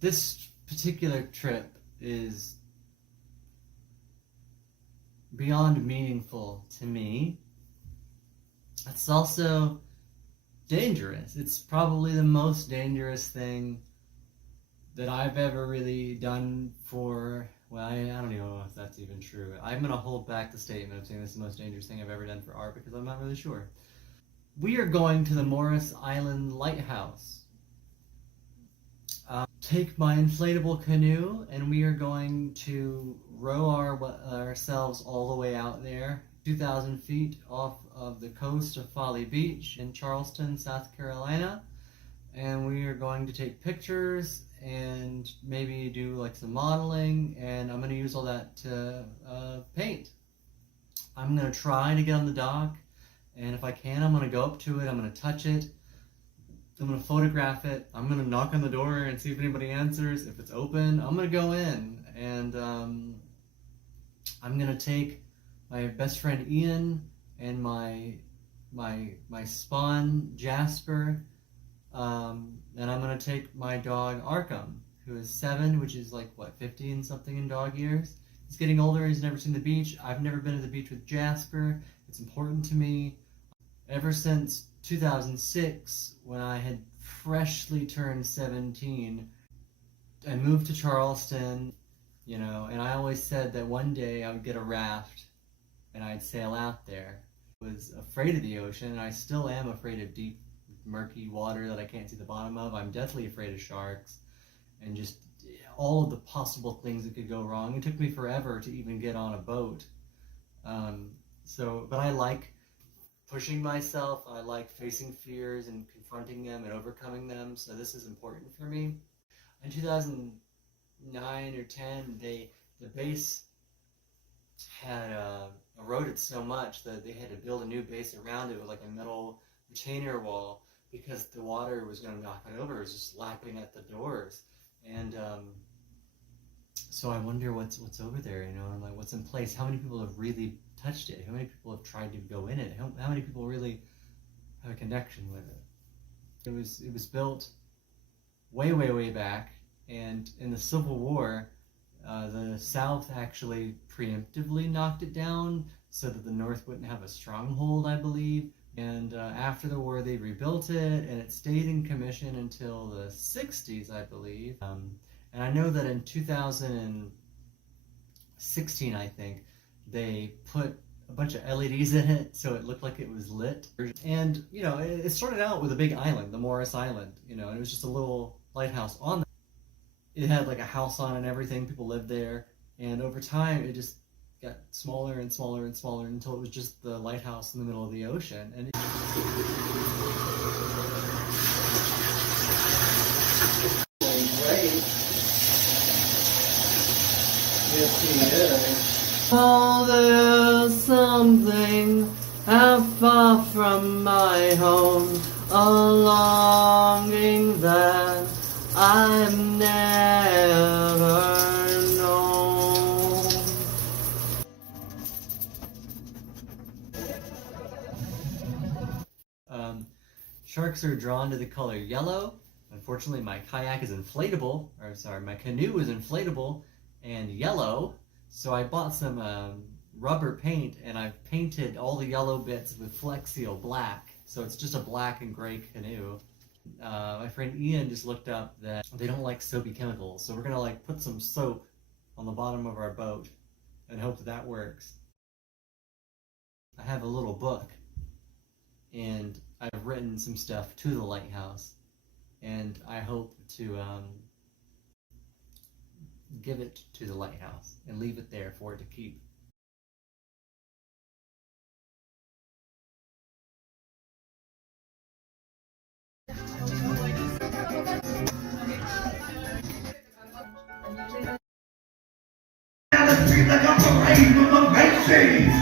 This particular trip is beyond meaningful to me. It's also dangerous. It's probably the most dangerous thing that I've ever really done for, well, I don't even know if that's even true. I'm going to hold back the statement of saying this is the most dangerous thing I've ever done for art because I'm not really sure. We are going to the Morris Island Lighthouse. Take my inflatable canoe and we are going to row ourselves all the way out there, 2,000 feet off of the coast of Folly Beach in Charleston, South Carolina. And we are going to take pictures and maybe do like some modeling, and I'm going to use all that to paint. I'm going to try to get on the dock, and if I can, I'm going to go up to it, I'm going to touch it, I'm going to photograph it, I'm going to knock on the door and see if anybody answers. If it's open, I'm going to go in, and I'm going to take my best friend Ian and my spawn Jasper, and I'm going to take my dog Arkham, who is 7, which is like, what, 15 something in dog years? He's getting older, he's never seen the beach. I've never been to the beach with Jasper. It's important to me. Ever since 2006, when I had freshly turned 17, I moved to Charleston, and I always said that one day I would get a raft and I'd sail out there. I was afraid of the ocean, and I still am afraid of deep, murky water that I can't see the bottom of. I'm deathly afraid of sharks and just all of the possible things that could go wrong. It took me forever to even get on a boat. But I like pushing myself. I like facing fears and confronting them and overcoming them. So this is important for me. In 2009 or 10, the base had eroded so much that they had to build a new base around it with like a metal retainer wall, because the water was going to knock it over. It was just lapping at the doors. And so I wonder what's over there, and like what's in place. How many people have really touched it? How many people have tried to go in it? How many people really have a connection with it? It was built way back, and in the Civil War, the South actually preemptively knocked it down so that the North wouldn't have a stronghold, I believe. And after the war, they rebuilt it, and it stayed in commission until the 60s, I believe. And I know that in 2016, I think, they put a bunch of LEDs in it so it looked like it was lit. And, it started out with a big island, the Morris Island, and it was just a little lighthouse on there. It had like a house on it and everything. People lived there. And over time, it just got smaller and smaller and smaller until it was just the lighthouse in the middle of the ocean. And great. Yes, he is. Oh, there's something out far from my home, a longing that I've never known. Sharks are drawn to the color yellow. Unfortunately, my kayak is inflatable, my canoe is inflatable and yellow. So I bought some rubber paint, and I've painted all the yellow bits with Flex Seal black. So it's just a black and gray canoe. My friend Ian just looked up that they don't like soapy chemicals, so we're gonna put some soap on the bottom of our boat and hope that works. I have a little book, and I've written some stuff to the lighthouse, and I hope to give it to the lighthouse and leave it there for it to keep. Like a parade with a great shades. I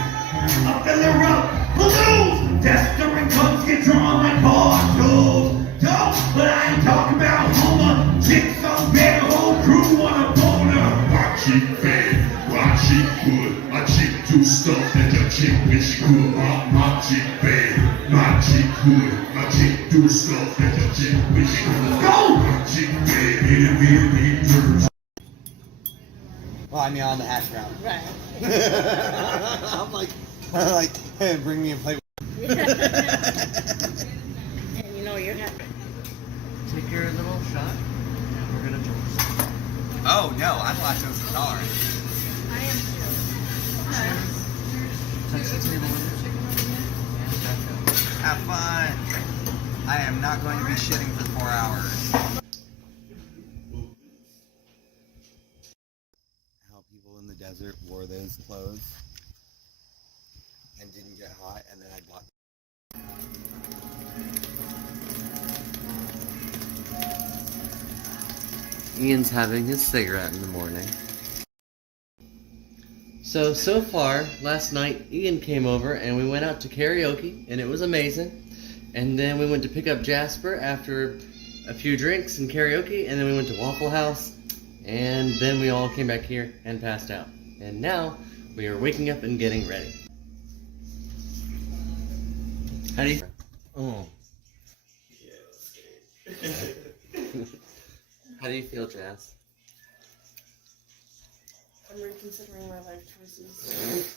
fill her up, balloons. Tester and guns get drawn like hard shows. Yo, but I ain't talking about Homer. Chicks on bed, whole crew on a boner. My chick bad, my chick good. My chick do stuff that your chick wish good. My chick bad, my chick good. My chick do stuff that your chick wish good. Go! My chick bad, find me on the hash brown. Right. I'm like, hey, bring me a plate. And you know you're happy. Take your little shot, and we're gonna join. Oh no, I'm lactose intolerant. I am too. Touch the table and back up. Have fun. I am not going to be shitting for 4 hours. How people in the desert wore those clothes and didn't get hot, and then I bought. Ian's having his cigarette in the morning. So far, last night, Ian came over and we went out to karaoke, and it was amazing. And then we went to pick up Jasper after a few drinks and karaoke, and then we went to Waffle House, and then we all came back here and passed out. And now, we are waking up and getting ready. How do you... Oh. How do you feel, Jazz? I'm reconsidering my life choices.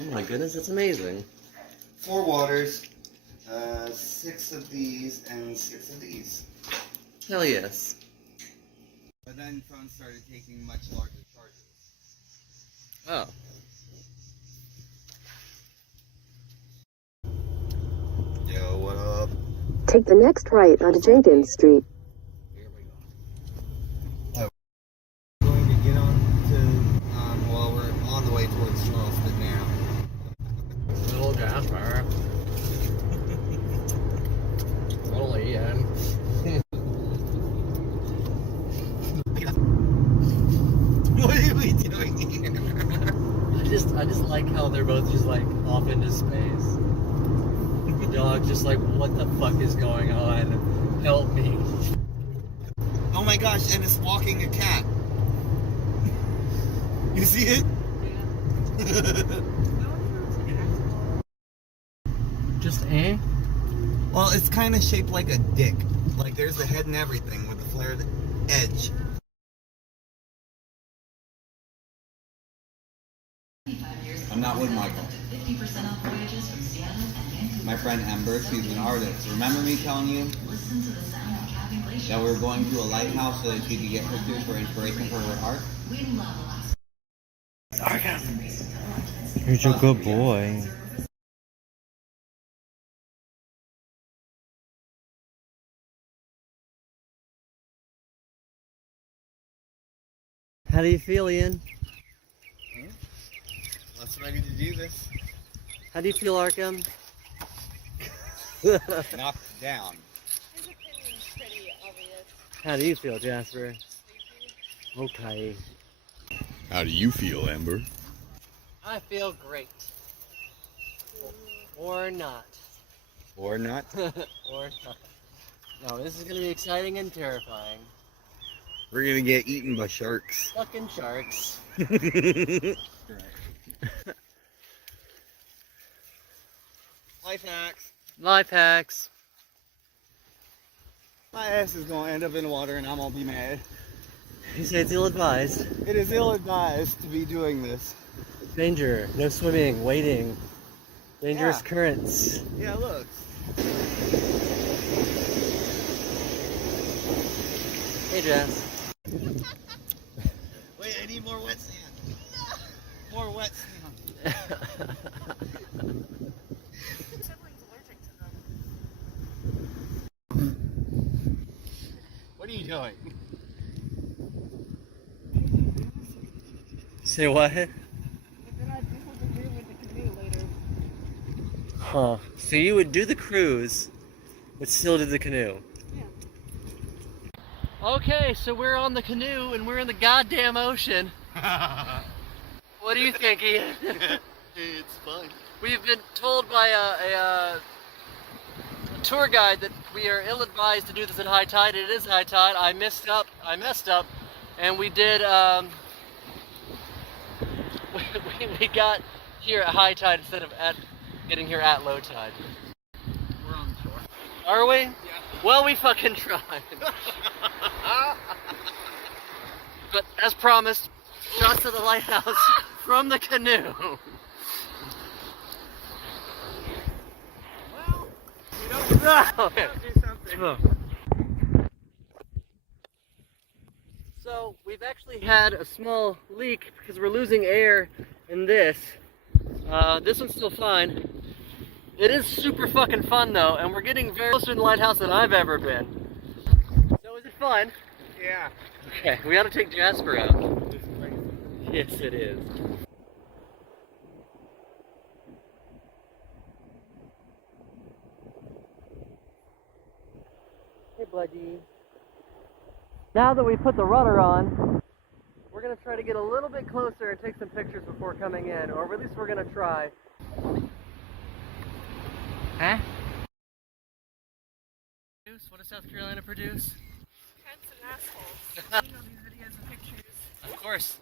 Oh my goodness, that's amazing. 4 waters, 6 of these, and 6 of these. Hell yes. But then phones started taking much larger charges. Oh. Yo, what up? Take the next right onto Jenkins Street. Here we go. We're going to get on to, well, we're on the way towards Charleston now. Little Jasper. Little Ian. What are we doing here? I just like how they're both just like off into space. The dog just like, what the fuck is going on? Help me. Oh my gosh, and it's walking a cat. You see it? Just eh? Well, it's kind of shaped like a dick. Like there's the head and everything with the flared edge. I'm not with Michael. My friend Ember, she's an artist. Remember me telling you that we were going to a lighthouse so that she could get pictures for inspiration for her art? You're a good boy. How do you feel, Ian? Let's ready to do this. How do you feel, Arkham? Knocked down. His opinion's pretty obvious. How do you feel, Jasper? Okay. How do you feel, Ember? I feel great. Or not. Or not. Or not. No, this is gonna be exciting and terrifying. We're gonna get eaten by sharks. Fucking sharks. Life hacks. Life hacks. My ass is gonna end up in the water and I'm gonna be mad. You say it's ill-advised. It is ill-advised to be doing this. Danger. No swimming. Wading. Dangerous Yeah. currents. Yeah, look. Hey, Jess. Wait, I need more wet sand. No. More wet sand. Siblings allergic to them. What are you doing? Say what? But then I'd be able to do with the canoe later. Huh. So you would do the cruise, but still do the canoe. Yeah. Okay, so we're on the canoe and we're in the goddamn ocean. What do you think, Ian? It's fun. We've been told by a tour guide that we are ill-advised to do this at high tide. It is high tide. I messed up, and we did. We got here at high tide instead of getting here at low tide. We're on the shore. Are we? Yeah. Well, we fucking tried. But as promised, shots of the lighthouse from the canoe. Well, you don't do something. So we've actually had a small leak because we're losing air in this. This one's still fine. It is super fucking fun though, and we're getting very closer to the lighthouse than I've ever been. So is it fun? Yeah. Okay, we ought to take Jasper out. This is crazy. Yes, it is. Hey, buddy. Now that we put the rudder on, we're gonna try to get a little bit closer and take some pictures before coming in, or at least we're gonna try. Huh? What does South Carolina produce? Cats and assholes. You know these videos and pictures. Of course.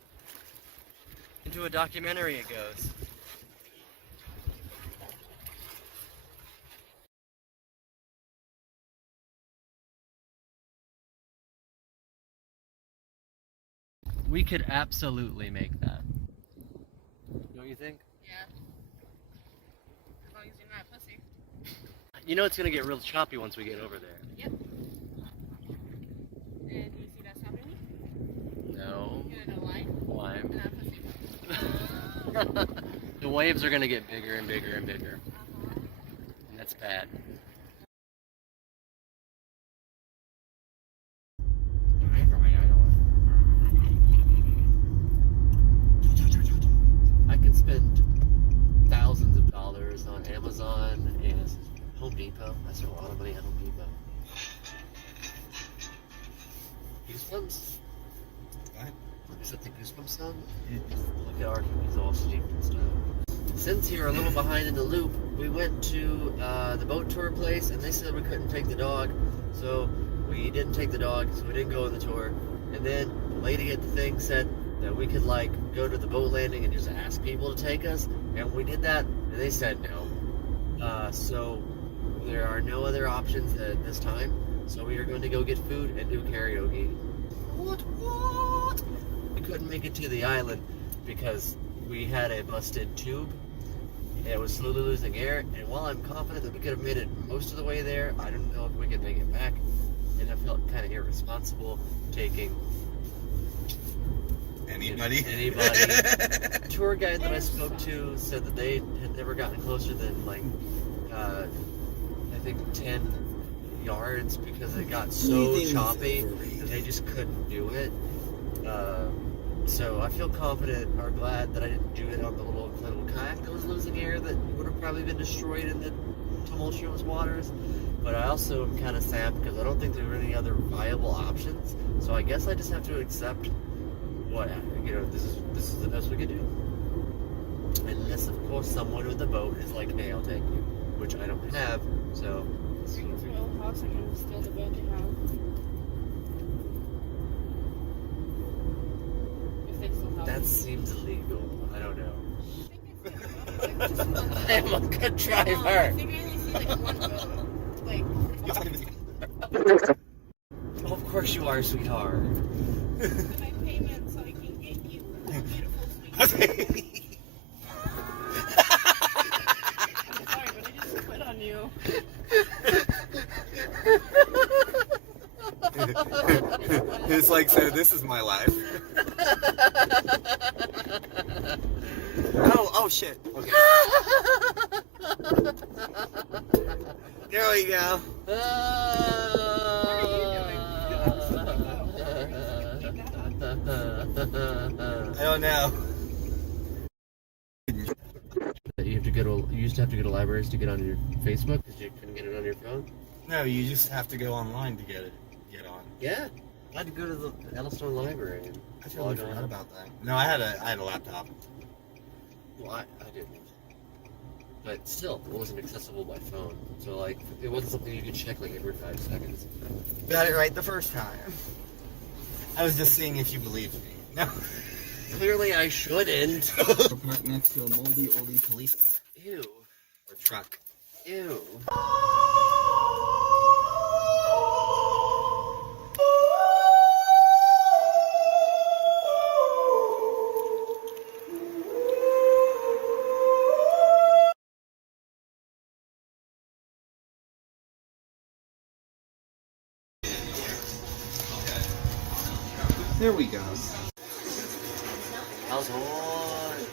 Into a documentary it goes. We could absolutely make that. Don't you think? Yeah. As long as you're not a pussy. You know it's gonna get real choppy once we get over there. Yep. And do you see that stopping me? No. You know why? Why? I'm not a pussy. The waves are gonna get bigger and bigger and bigger. And that's bad. I can spend thousands of dollars on Amazon and Home Depot. I spend a lot of money on Home Depot. Goosebumps? What? Is that the Goosebumps song? Look at our he's all steamed and stuff. Since you're a little behind in the loop, we went to the boat tour place and they said we couldn't take the dog. So we didn't take the dog, so we didn't go on the tour. And then the lady at the thing said that we could like go to the boat landing and just ask people to take us. And we did that and they said no. So there are no other options at this time. So we are going to go get food and do karaoke. What? We couldn't make it to the island because we had a busted tube. It was slowly losing air, and while I'm confident that we could have made it most of the way there, I don't know if we could make it back. And I felt kind of irresponsible taking Anybody? The tour guide that I spoke to said that they had never gotten closer than like I think 10 yards because it got so choppy that they just couldn't do it. So I feel confident or glad that I didn't do it on the little kayak that was losing air that would have probably been destroyed in the tumultuous waters. But I also am kind of sad because I don't think there were any other viable options. So I guess I just have to accept what, you know, this is the best we could do. Unless, of course, someone with a boat is like, hey, I'll take you, which I don't have. So Bring it to my old house and can steal the boat they have. If they still have that it. seems illegal. I don't know. Like, just one I am a good driver. I think I only see like one boat. Like, Oh, of course you are, sweetheart. my payment so I can get you a beautiful sweet. I'm sorry, but I just quit on you. It's like, so this is my life. Oh shit. Okay. There we go. What are you doing? I don't know. You used to have to go to libraries to get on your Facebook because you couldn't get it on your phone. No, you just have to go online to get on. Yeah, I had to go to the Yellowstone Library. And I totally forgot about that. No, I had a laptop. Well, I didn't. But still, it wasn't accessible by phone. So, like, it wasn't something you could check, like, every 5 seconds. Got it right the first time. I was just seeing if you believed me. No. Clearly, I shouldn't. Parked next to a moldy oldie police car. Ew. Or truck. Ew. There we go. Household.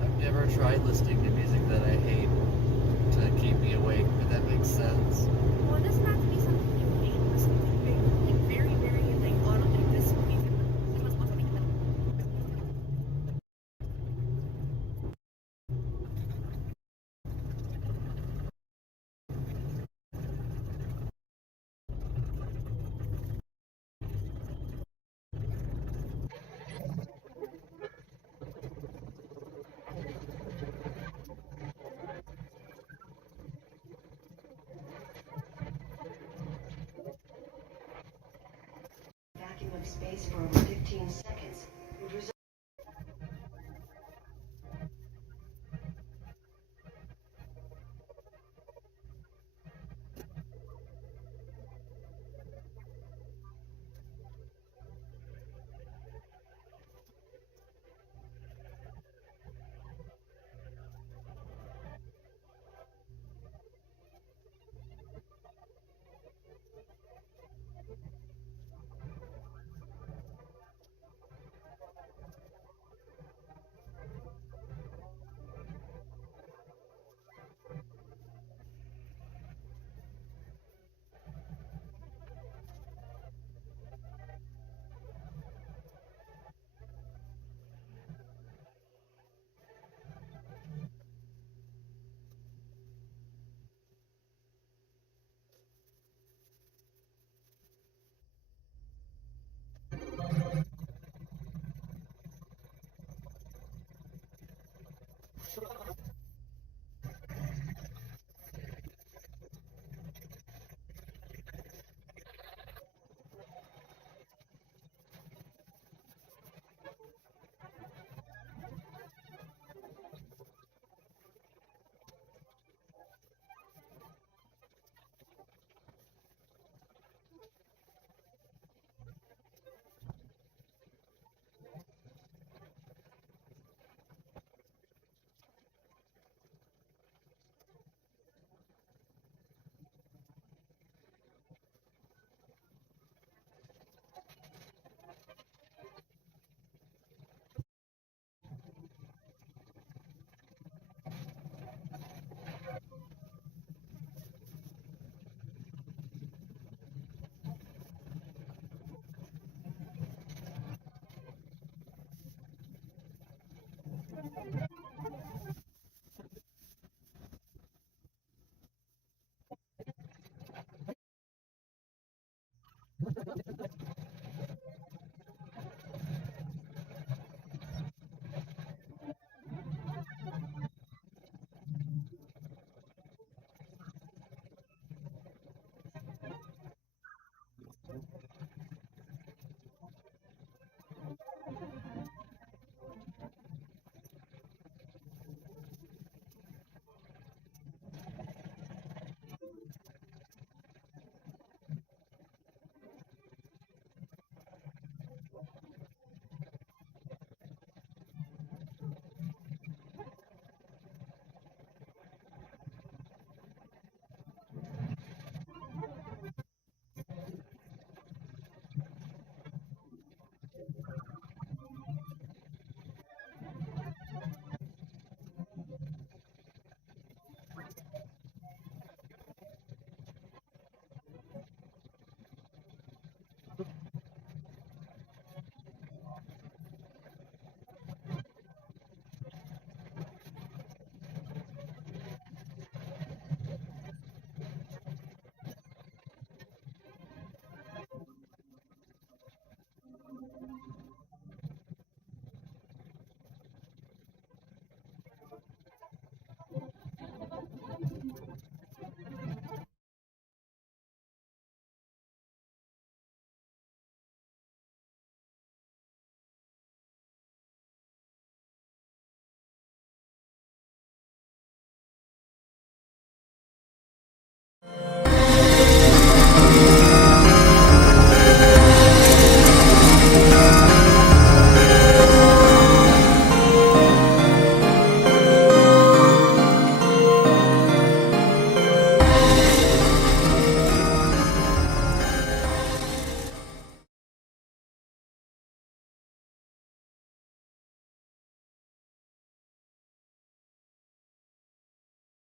I've never tried listening to music that I hate to keep me awake, but that makes sense. Well, it doesn't have to be something you hate, but something very, very, like, on like this music. Vacuum of space for over 15 seconds.